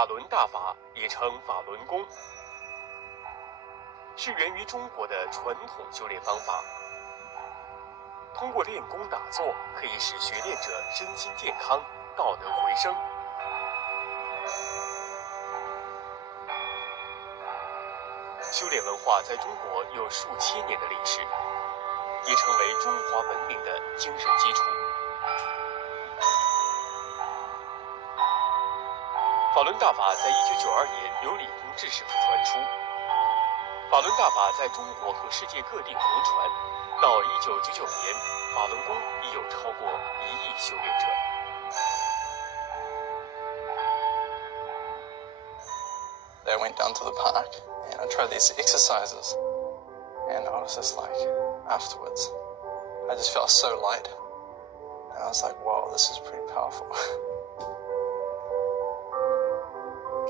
法轮大法也称法轮功，是源于中国的传统修炼方法。通过练功打坐，可以使学练者身心健康，道德回升。修炼文化在中国有数千年的历史，也成为中华文明的精神基础。法轮大法在1992年由理工智师傅传出，法轮大法在中国和世界各地红传，到1999年，法轮功已有超过1亿修炼者。I went down to the park and I tried these exercises, and I was just like, afterwards, I just felt so light, and I was like, wow, this is pretty powerful.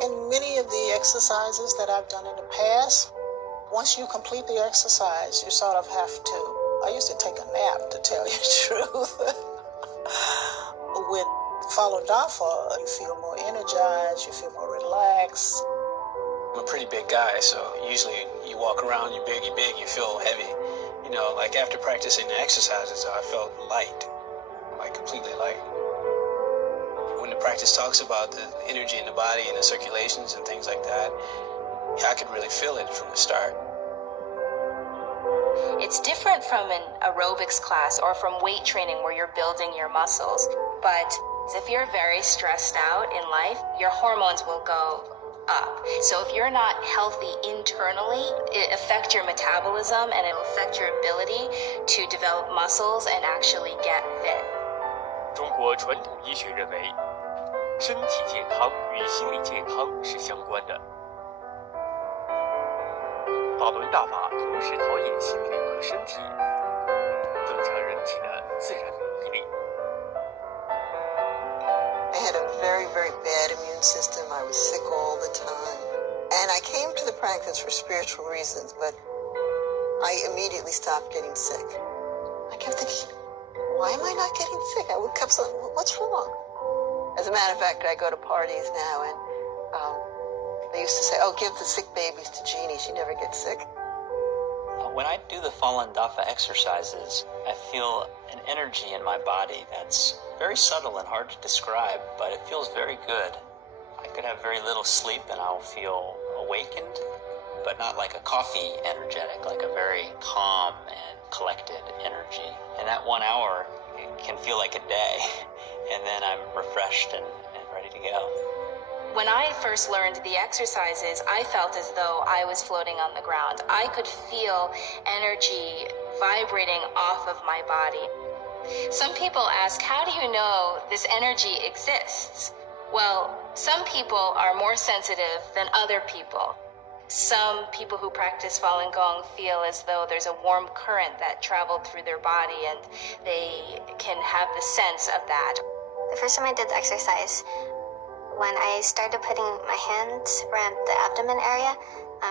In many of the exercises that I've done in the past, once you complete the exercise, you sort of have to, I used to take a nap, to tell you the truth. With Falun Dafa, you feel more energized, you feel more relaxed. I'm a pretty big guy, so usually you walk around, you're big, you feel heavy. You know, like after practicing the exercises, I felt light, like completely light. When the practice talks about the energy in the body and the circulations and things like that, yeah, I could really feel it from the start. It's different from an aerobics class or from weight training where you're building your muscles. But if you're very stressed out in life, your hormones will go up. So if you're not healthy internally, it affects your metabolism and it'll affect your ability to develop muscles and actually get fit. 中国传统医学认为，身体健康与心理健康是相关的。法轮大法同时陶冶心灵和身体，增强人体的自然免疫力。I had a very, very bad immune system. I was sick all the time. And I came to the practice for spiritual reasons, but I immediately stopped getting sick. I kept thinking, why am I not getting sick? I kept saying, what's wrong? As a matter of fact, I go to parties now, and they used to say, oh, give the sick babies to Jeannie. She never gets sick. When I do the Falun Dafa exercises, I feel an energy in my body that's very subtle and hard to describe, but it feels very good. I could have very little sleep and I'll feel awakened, but not like a coffee energetic, like a very calm and collected energy. And that 1 hour can feel like a day, and then I'm refreshed and ready to go. When I first learned the exercises, I felt as though I was floating on the ground. I could feel energy vibrating off of my body. Some people ask, how do you know this energy exists? Well, some people are more sensitive than other people. Some people who practice Falun Gong feel as though there's a warm current that traveled through their body and they can have the sense of that. The first time I did the exercise, when I started putting my hands around the abdomen area,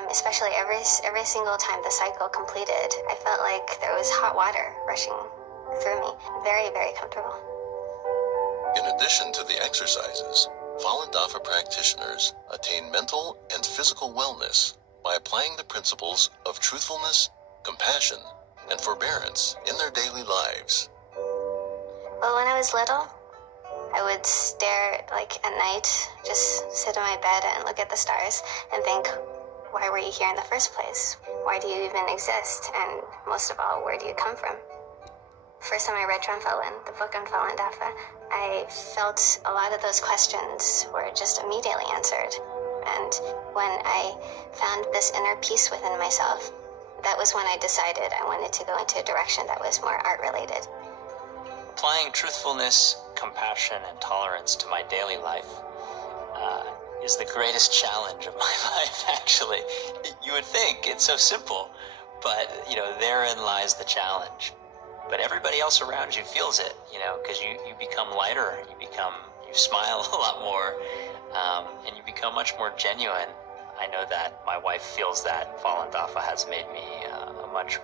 especially every single time the cycle completed, I felt like there was hot water rushing through me. Very, very comfortable. In addition to the exercises, Falun Dafa practitioners attain mental and physical wellness by applying the principles of truthfulness, compassion, and forbearance in their daily lives. Well, when I was little, I would stare, like at night, just sit in my bed and look at the stars and think, why were you here in the first place? Why do you even exist? And most of all, where do you come from? First time I read Falun, the book on Falun Dafa, I felt a lot of those questions were just immediately answered. And when I found this inner peace within myself, that was when I decided I wanted to go into a direction that was more art-related. Applying truthfulness, compassion, and tolerance to my daily life is the greatest challenge of my life, actually. You would think it's so simple, but, therein lies the challenge. But everybody else around you feels it, because you become lighter, you smile a lot more, and you become much more genuine. I know that my wife feels that Falun Dafa has made me a much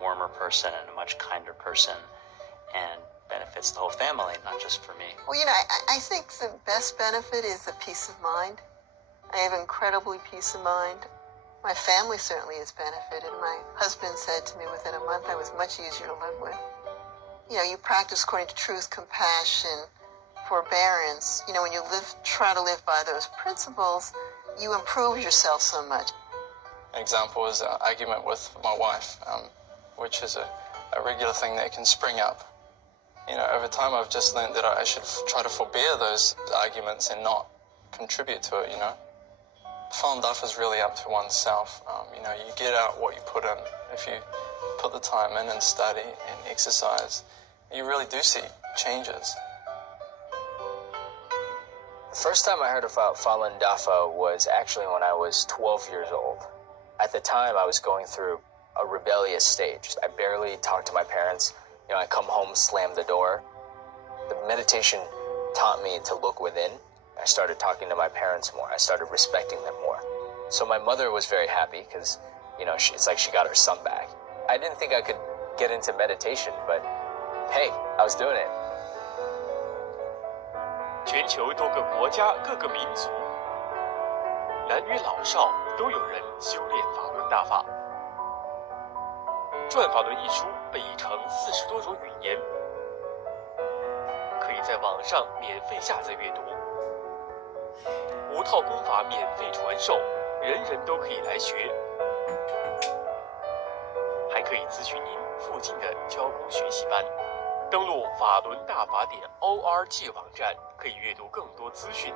warmer person and a much kinder person, and benefits the whole family, not just for me. Well, I think the best benefit is the peace of mind. I have incredibly peace of mind. My family certainly has benefited. My husband said to me within a month I was much easier to live with. You know, you practice according to truth, compassion, forbearance. You know, when you try to live by those principles, you improve yourself so much. An example is an argument with my wife, which is a regular thing that can spring up. You know, over time I've just learned that I should try to forbear those arguments and not contribute to it, you know. Falun Dafa is really up to oneself. You know, you get out what you put in. If you put the time in and study and exercise, you really do see changes. The first time I heard about Falun Dafa was actually when I was 12 years old. At the time, I was going through a rebellious stage. I barely talked to my parents. You know, I come home, slam the door. The meditation taught me to look within. I started talking to my parents more. I started respecting them more. So my mother was very happy because, you know, it's like she got her son back. I didn't think I could get into meditation, but hey, I was doing it. 全球多个国家、各个民族，男女老少都有人修炼法轮大法。《转法轮》一书被译成40多种语言，可以在网上免费下载阅读。5套功法免费传授，人人都可以来学，还可以咨询您附近的教功学习班。登录法轮大法.org 网站，可以阅读更多资讯。